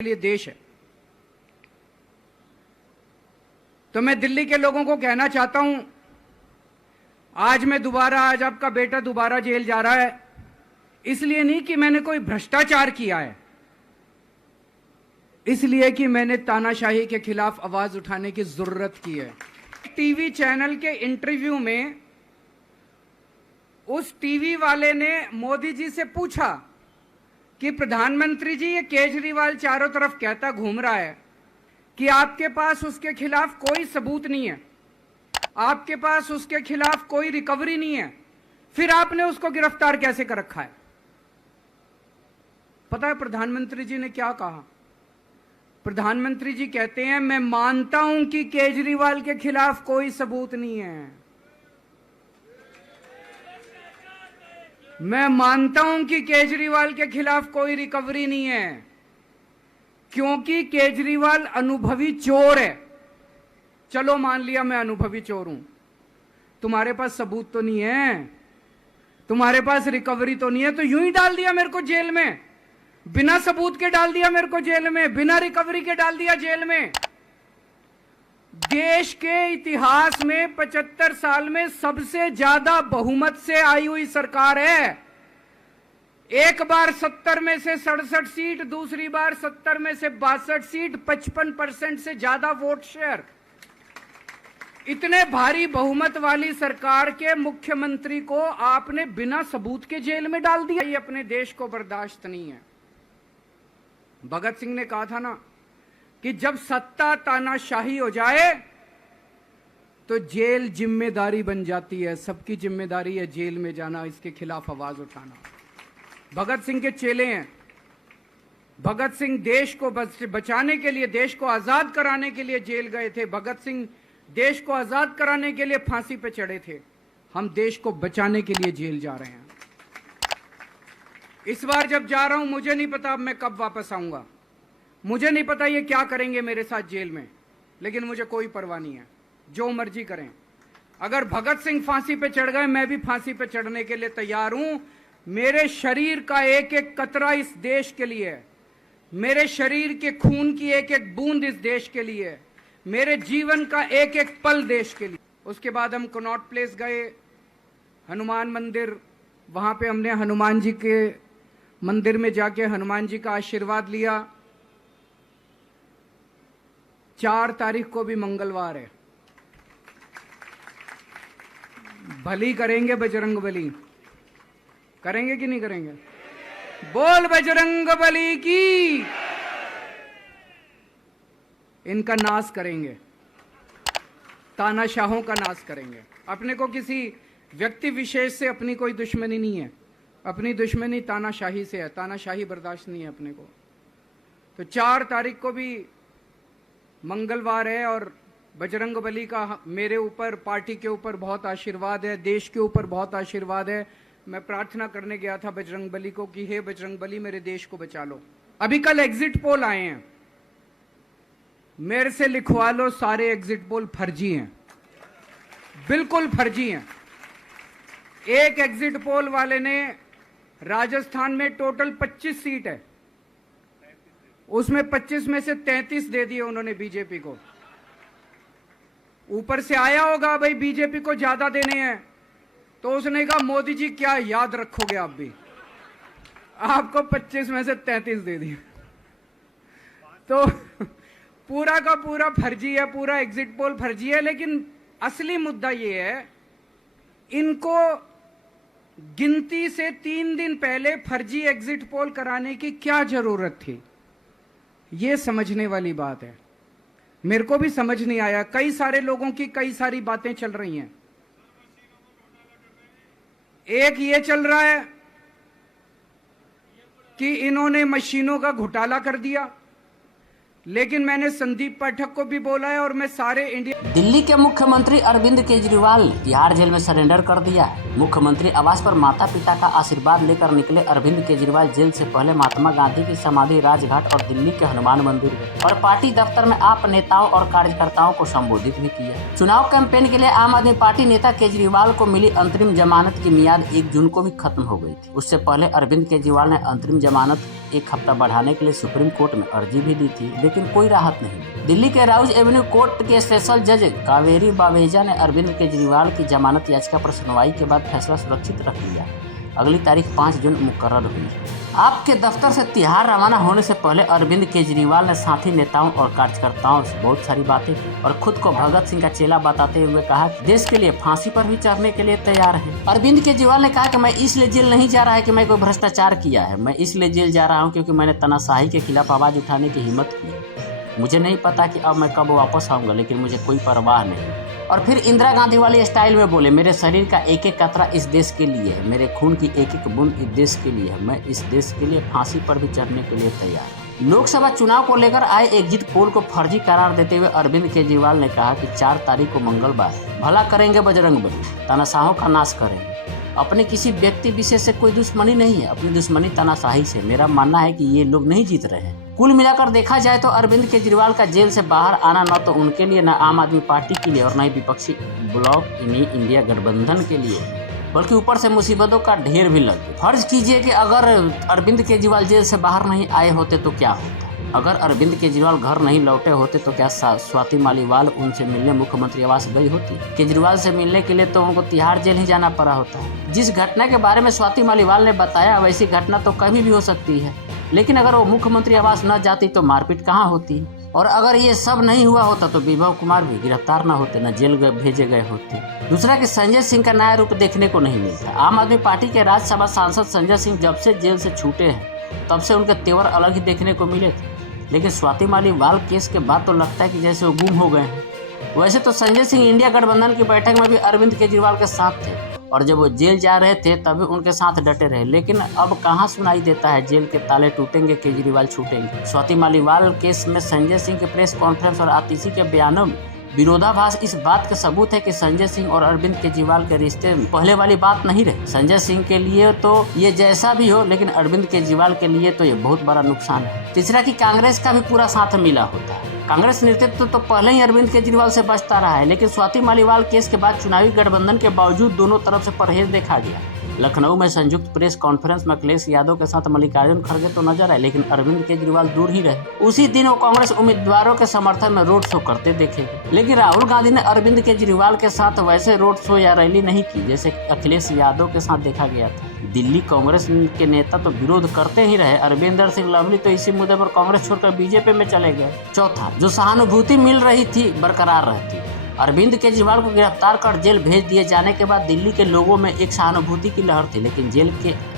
लिए देश है। तो मैं दिल्ली के लोगों को कहना चाहता हूं, आज आपका बेटा दोबारा जेल जा रहा है, इसलिए नहीं कि मैंने कोई भ्रष्टाचार किया है, इसलिए कि मैंने तानाशाही के खिलाफ आवाज उठाने की जरूरत की है। टीवी चैनल के इंटरव्यू में उस टीवी वाले ने मोदी जी से पूछा कि प्रधानमंत्री जी, ये केजरीवाल चारों तरफ कहता घूम रहा है कि आपके पास उसके खिलाफ कोई सबूत नहीं है, आपके पास उसके खिलाफ कोई रिकवरी नहीं है, फिर आपने उसको गिरफ्तार कैसे कर रखा है? पता है प्रधानमंत्री जी ने क्या कहा? प्रधानमंत्री जी कहते हैं, मैं मानता हूं कि केजरीवाल के खिलाफ कोई सबूत नहीं है, मैं मानता हूं कि केजरीवाल के खिलाफ कोई रिकवरी नहीं है, क्योंकि केजरीवाल अनुभवी चोर है। चलो मान लिया मैं अनुभवी चोर हूं, तुम्हारे पास सबूत तो नहीं है, तुम्हारे पास रिकवरी तो नहीं है, तो यूं ही डाल दिया मेरे को जेल में, बिना सबूत के डाल दिया मेरे को जेल में, बिना रिकवरी के डाल दिया जेल में। देश के इतिहास में 75 साल में सबसे ज्यादा बहुमत से आई हुई सरकार है। एक बार 70 में से 67 सीट, दूसरी बार 70 में से 62 सीट, 55% से ज्यादा वोट शेयर। इतने भारी बहुमत वाली सरकार के मुख्यमंत्री को आपने बिना सबूत के जेल में डाल दिया। ये अपने देश को बर्दाश्त नहीं है। भगत सिंह ने कहा था ना कि जब सत्ता तानाशाही हो जाए तो जेल जिम्मेदारी बन जाती है, सबकी जिम्मेदारी है जेल में जाना, इसके खिलाफ आवाज उठाना। भगत सिंह के चेले हैं। भगत सिंह देश को बचाने के लिए, देश को आजाद कराने के लिए जेल गए थे। भगत सिंह देश को आजाद कराने के लिए फांसी पे चढ़े थे। हम देश को बचाने के लिए जेल जा रहे हैं। इस बार जब जा रहा हूं, मुझे नहीं पता अब मैं कब वापस आऊंगा, मुझे नहीं पता ये क्या करेंगे मेरे साथ जेल में, लेकिन मुझे कोई परवाह नहीं है, जो मर्जी करें। अगर भगत सिंह फांसी पे चढ़ गए, मैं भी फांसी पे चढ़ने के लिए तैयार हूं। मेरे शरीर का एक एक कतरा इस देश के लिए है, मेरे शरीर के खून की एक एक बूंद इस देश के लिए है, मेरे जीवन का एक एक पल देश के लिए। उसके बाद हम कनॉट प्लेस गए, हनुमान मंदिर, वहां पे हमने हनुमान जी के मंदिर में जाके हनुमान जी का आशीर्वाद लिया। 4 तारीख को भी मंगलवार है, भली करेंगे बजरंग बली, करेंगे कि नहीं करेंगे? बोल बजरंग बली की। इनका नाश करेंगे, तानाशाहों का नाश करेंगे। अपने को किसी व्यक्ति विशेष से अपनी कोई दुश्मनी नहीं है, अपनी दुश्मनी तानाशाही से है, तानाशाही बर्दाश्त नहीं है अपने को। तो 4 तारीख को भी मंगलवार है और बजरंग बली का मेरे ऊपर, पार्टी के ऊपर बहुत आशीर्वाद है, देश के ऊपर बहुत आशीर्वाद है। मैं प्रार्थना करने गया था बजरंग बली को कि हे बजरंग बली, मेरे देश को बचा लो। अभी कल एग्जिट पोल आए हैं, मेरे से लिखवा लो, सारे एग्जिट पोल फर्जी हैं, बिल्कुल फर्जी हैं। एक एग्जिट पोल वाले ने राजस्थान में टोटल 25 सीट है, उसमें 25 में से 33 दे दिए उन्होंने बीजेपी को। ऊपर से आया होगा भाई बीजेपी को ज्यादा देने हैं, तो उसने कहा मोदी जी क्या याद रखोगे आप भी, आपको 25 में से 33 दे दिए। तो पूरा का पूरा फर्जी है, पूरा एग्जिट पोल फर्जी है। लेकिन असली मुद्दा यह है, इनको गिनती से 3 दिन पहले फर्जी एग्जिट पोल कराने की क्या जरूरत थी, यह समझने वाली बात है। मेरे को भी समझ नहीं आया, कई सारे लोगों की कई सारी बातें चल रही हैं। एक ये चल रहा है कि इन्होंने मशीनों का घोटाला कर दिया, लेकिन मैंने संदीप पाठक को भी बोला है और मैं सारे इंडिया। दिल्ली के मुख्यमंत्री अरविंद केजरीवाल ने तिहाड़ जेल में सरेंडर कर दिया है। मुख्यमंत्री आवास पर माता पिता का आशीर्वाद लेकर निकले अरविंद केजरीवाल जेल से पहले महात्मा गांधी की समाधि राजघाट और दिल्ली के हनुमान मंदिर गए और पार्टी दफ्तर में आप नेताओं और कार्यकर्ताओं को संबोधित भी किया। चुनाव कैंपेन के लिए आम आदमी पार्टी नेता केजरीवाल को मिली अंतरिम जमानत की मियाद 1 जून को भी खत्म हो गई थी। उससे पहले अरविंद केजरीवाल ने अंतरिम जमानत 1 हफ्ता बढ़ाने के लिए सुप्रीम कोर्ट में अर्जी भी दी थी, लेकिन कोई राहत नहीं। दिल्ली के राउज एवेन्यू कोर्ट के स्पेशल जज कावेरी बावेजा ने अरविंद केजरीवाल की जमानत याचिका पर सुनवाई के बाद फैसला सुरक्षित रख लिया। अगली तारीख 5 जून मुकर्रर हुई। आपके दफ्तर से तिहाड़ रवाना होने से पहले अरविंद केजरीवाल ने साथी नेताओं और कार्यकर्ताओं से बहुत सारी बातें की और खुद को भगत सिंह का चेला बताते हुए कहा कि देश के लिए फांसी पर भी चढ़ने के लिए तैयार है। अरविंद केजरीवाल ने कहा कि मैं इसलिए जेल नहीं जा रहा है कि मैं कोई भ्रष्टाचार किया है, मैं इसलिए जेल जा रहा हूँ क्योंकि मैंने तानाशाही के खिलाफ आवाज उठाने की हिम्मत की। मुझे नहीं पता कि अब मैं कब वापस आऊंगा, लेकिन मुझे कोई परवाह नहीं। और फिर इंदिरा गांधी वाली स्टाइल में बोले, मेरे शरीर का एक एक कतरा इस देश के लिए है, मेरे खून की एक एक बूंद इस देश के लिए है, मैं इस देश के लिए फांसी पर भी चढ़ने के लिए तैयार हूँ। लोकसभा चुनाव को लेकर आए एग्जिट पोल को फर्जी करार देते हुए अरविंद केजरीवाल ने कहा कि 4 तारीख को मंगलवार भला करेंगे बजरंगबली, तानाशाहों का नाश करेंगे। अपने किसी व्यक्ति विशेष से कोई दुश्मनी नहीं है, अपनी दुश्मनी तानाशाही से। मेरा मानना है कि ये लोग नहीं जीत रहे हैं। कुल मिलाकर देखा जाए तो अरविंद केजरीवाल का जेल से बाहर आना न तो उनके लिए, न आम आदमी पार्टी के लिए और न ही विपक्षी ब्लॉक इंडिया गठबंधन के लिए, बल्कि ऊपर से मुसीबतों का ढेर भी लग गया। फर्ज कीजिए कि अगर अरविंद केजरीवाल जेल से बाहर नहीं आए होते तो क्या होता। अगर अरविंद केजरीवाल घर नहीं लौटे होते तो क्या स्वाति मालीवाल उनसे मिलने मुख्यमंत्री आवास गई होती। केजरीवाल से मिलने के लिए तो उनको तिहाड़ जेल ही जाना पड़ा होता। जिस घटना के बारे में स्वाति मालीवाल ने बताया वैसी घटना तो कभी भी हो सकती है, लेकिन अगर वो मुख्यमंत्री आवास न जाती तो मारपीट कहाँ होती। और अगर ये सब नहीं हुआ होता तो विभव कुमार भी गिरफ्तार न होते, न जेल भेजे गए होते। दूसरा कि संजय सिंह का नया रूप देखने को नहीं मिलता। आम आदमी पार्टी के राज्यसभा सांसद संजय सिंह जब से जेल से छूटे हैं तब से उनके तेवर अलग ही देखने को मिले थे, लेकिन स्वाति मालीवाल केस के बाद तो लगता है कि जैसे वो गुम हो गए हैं। वैसे तो संजय सिंह इंडिया गठबंधन की बैठक में भी अरविंद केजरीवाल के साथ थे और जब वो जेल जा रहे थे तभी उनके साथ डटे रहे, लेकिन अब कहाँ सुनाई देता है जेल के ताले टूटेंगे केजरीवाल छूटेंगे। स्वाति मालीवाल केस में संजय सिंह के प्रेस कॉन्फ्रेंस और आतिशी के बयानों में विरोधाभास इस बात का सबूत है कि संजय सिंह और अरविंद केजरीवाल के रिश्ते में पहले वाली बात नहीं रही। संजय सिंह के लिए तो ये जैसा भी हो, लेकिन अरविंद केजरीवाल के लिए तो ये बहुत बड़ा नुकसान है। तीसरा कि कांग्रेस का भी पूरा साथ मिला होता है। कांग्रेस नेतृत्व तो पहले ही अरविंद केजरीवाल से बचता रहा है, लेकिन स्वाति मालीवाल केस के बाद चुनावी गठबंधन के बावजूद दोनों तरफ से परहेज देखा गया। लखनऊ में संयुक्त प्रेस कॉन्फ्रेंस में अखिलेश यादव के साथ मल्लिकार्जुन खड़गे तो नजर आए, लेकिन अरविंद केजरीवाल दूर ही रहे। उसी दिन वो कांग्रेस उम्मीदवारों के समर्थन में रोड शो करते देखे, लेकिन राहुल गांधी ने अरविंद केजरीवाल के साथ वैसे रोड शो या रैली नहीं की जैसे अखिलेश यादव के साथ देखा गया था। दिल्ली कांग्रेस के नेता तो विरोध करते ही रहे। अरविंदर सिंह लवली तो इसी मुद्दे पर कांग्रेस छोड़कर बीजेपी में चले गए। चौथा, जो सहानुभूति मिल रही थी बरकरार रहती। अरविंद केजरीवाल को गिरफ्तार कर जेल भेज दिए जाने के बाद दिल्ली के लोगों में एक सहानुभूति की लहर थी, लेकिन जेल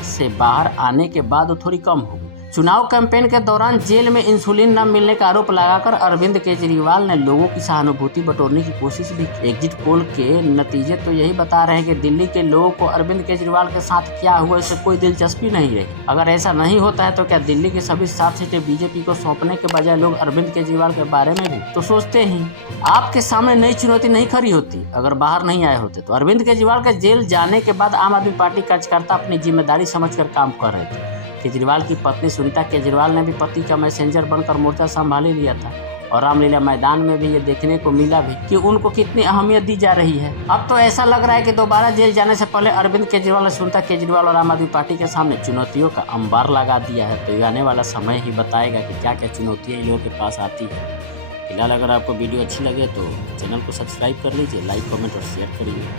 से बाहर आने के बाद वो थोड़ी कम हो गई। चुनाव कैंपेन के दौरान जेल में इंसुलिन न मिलने का आरोप लगाकर अरविंद केजरीवाल ने लोगों की सहानुभूति बटोरने की कोशिश भी की। एग्जिट पोल के नतीजे तो यही बता रहे हैं कि दिल्ली के लोगों को अरविंद केजरीवाल के साथ क्या हुआ इससे कोई दिलचस्पी नहीं रही। अगर ऐसा नहीं होता है तो क्या दिल्ली की सभी 7 सीटें बीजेपी को सौंपने के बजाय लोग अरविंद केजरीवाल के बारे में भी तो सोचते ही। आपके सामने नई चुनौती नहीं खड़ी होती अगर बाहर नहीं आए होते तो। अरविंद केजरीवाल के जेल जाने के बाद आम आदमी पार्टी कार्यकर्ता अपनी जिम्मेदारी समझकर काम कर रहे थे। केजरीवाल की पत्नी सुनीता केजरीवाल ने भी पति का मैसेंजर बनकर मोर्चा संभाल ही लिया था और रामलीला मैदान में भी ये देखने को मिला भी कि उनको कितनी अहमियत दी जा रही है। अब तो ऐसा लग रहा है कि दोबारा जेल जाने से पहले अरविंद केजरीवाल ने सुनीता केजरीवाल और आम आदमी पार्टी के सामने चुनौतियों का अंबार लगा दिया है। तो आने वाला समय ही बताएगा कि क्या क्या चुनौतियाँ इन लोगों के पास आती है। फिलहाल अगर आपको वीडियो अच्छी लगे तो चैनल को सब्सक्राइब कर लीजिए, लाइक कमेंट और शेयर करिए।